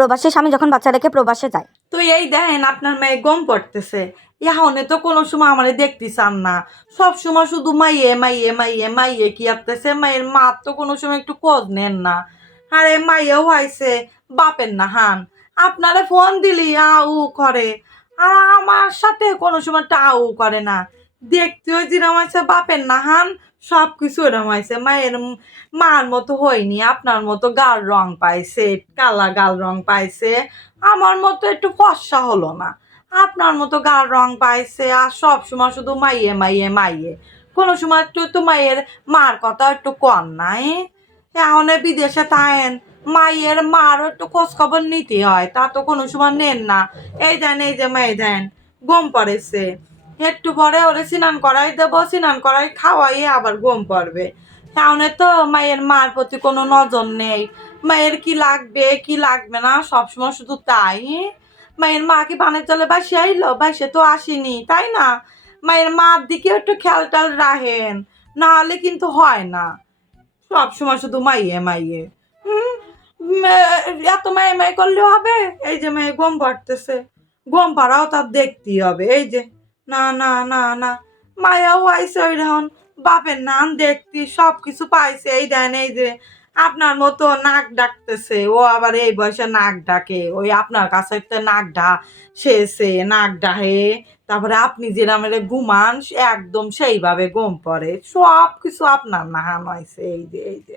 প্রবাসী স্বামী যখন বাচ্চা রেখে প্রবাসে যায়। তো এই দেখেন আপনার মেয়ে গম পড়তেছে, এখানে তো কোনো সময় আমারে দেখতে চান না, সব সময় শুধু মাইয়ে মাইয়ে মাইয়ে মাইয়ে কি আসতেছে, মায়ের মা তো কোনো সময় একটু খোঁজ নেন না। আরে মাইয়েও হয়েছে বাপের না হান, আপনারে ফোন দিলি আউ করে, আর আমার সাথে কোনো সময় টাউ করে না। দেখতেও যেরকম হয়েছে বাপের না হান, সব কিছু এরকম হয়েছে। মায়ের মার মতো হয়নি, আপনার মতো গাল রং পাইছে, কালা গাল রং পাইছে, আমার মতো একটু ফর্সা হলো না, আপনার মতো গাল রং পাইছে। আর সব সময় শুধু মাইয়ে মাইয়ে মাইয়ে, কোনো সময় একটু মায়ের মার কথা একটু কম নাই। এখন বিদেশে থাকেন, মায়ের মারও একটু খোঁজ খবর নিতে হয়, তা তো কোনো সময় নেন না। এই দেন, এই যে মেয়ে দেন গম পড়েছে, একটু পরে ওরে স্নান করাই দেবো, স্নান করাই খাওয়াই আবার গম পড়বে। তাহলে তো মায়ের মার প্রতি কোনো নজর নেই, মায়ের কি লাগবে কি লাগবে না সবসময় শুধু তাই। মায়ের মা কি বানের জলে বাসি আইলো? বাসে তো আসেনি, তাই না? মায়ের মার দিকে একটু খেয়াল টেয়াল রাখেন, না হলে কিন্তু হয় না, সব সময় শুধু মাইয়ে মাইয়ে। এত মায়ে মায়ে করলেও হবে? এই যে মেয়ে গম ভরতেছে, গম ভরাও তার দেখতেই হবে। এই যে না না না না, মায়াও আইসে ওই রকম বাপের নাম দেখতি সব কিছু পাইছে। এই দেন, এই যে আপনার মতো নাক ডাকতেছে, ও আবার এই বয়সে নাক ডাকে, ওই আপনার কাছে নাক শেষে নাক ডাহে, তারপরে আপনি যেরকম ঘুমান একদম সেইভাবে ঘুম পড়ে, সব কিছু আপনার নাহান হয়েছে। এই যে এই যে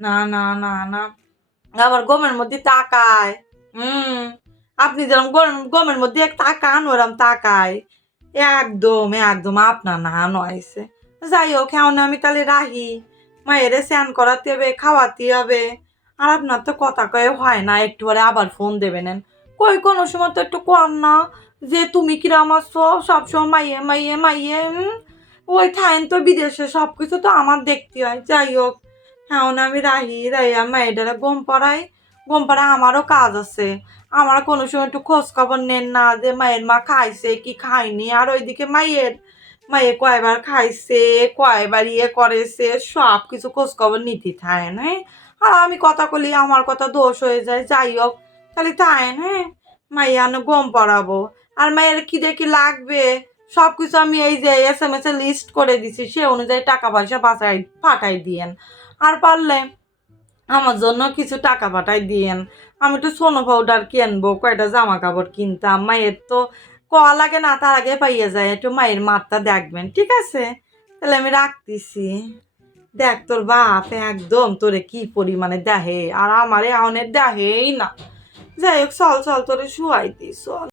না না না না, আবার গমের মধ্যে তাকায়। আপনি যেরকম গমের মধ্যে তাকান ওরম তাকায়, একদম একদম আপনার নাহান হয়েছে। যাই হোক, এখন আমি তাহলে রাহি, মায়ের স্নান করাতে হবে, খাওয়াতে হবে। আর আপনার তো কথা কয়ে হয় না, একটু পরে আবার ফোন দেবেন। কই কোনো সময় তো একটু কর না যে তুমি কিরাম আসছো, সবসময় মাইয়ে মাইয়ে মাইয়ে। ওই থাইন তো বিদেশে সব কিছু তো আমার দেখতে হয়। যাই হোক, এখন আমি রাহি রাইয়া মায়েরা গম পড়াই, গম পড়াই আমারও কাজ আছে। আমার কোনো সময় একটু খোঁজ খবর নেন না যে মায়ের মা খাইছে কি খায়নি, আর ওইদিকে মায়ে কয়বার খাইছে, কয়বার ইয়ে করেছে, সব কিছু খোঁজ খবর নিতে থাকেন। হ্যাঁ, আর আমি কথা বলি আমার কথা দোষ হয়ে যায়। যাই হোক, তাহলে থাকেন। হ্যাঁ, মাইয়া গম পড়াবো, আর মায়ের কি দেখি লাগবে সব কিছু আমি এই যে SMS এ লিস্ট করে দিছি, সে অনুযায়ী টাকা পয়সা পাঠাই দিয়েন। আর পারলে আমার জন্য কিছু টাকা পাঠাই দিয়েন, আমি একটু সোনো পাউডার কিনবো, কয়টা জামা কাপড় কিনতাম। মায়ের তো কয়া লাগে না, তার আগে পাইয়ে যায়। একটু মায়ের মারটা দেখবেন, ঠিক আছে? তাহলে আমি রাখতেছি। দেখ তোর বাপ একদম তোরে কি পরিমাণে দেহে, আর আমারে অনেক দেহেই না। যাই হোক, চল চল তোরে শুয়াই দিস।